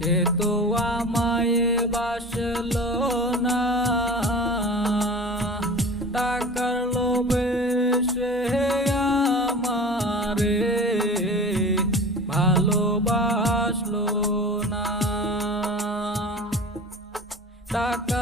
সে তো আমায় বাসলো না, টাকার লোভে সে আমারে ভালোবাসলো না। টাকা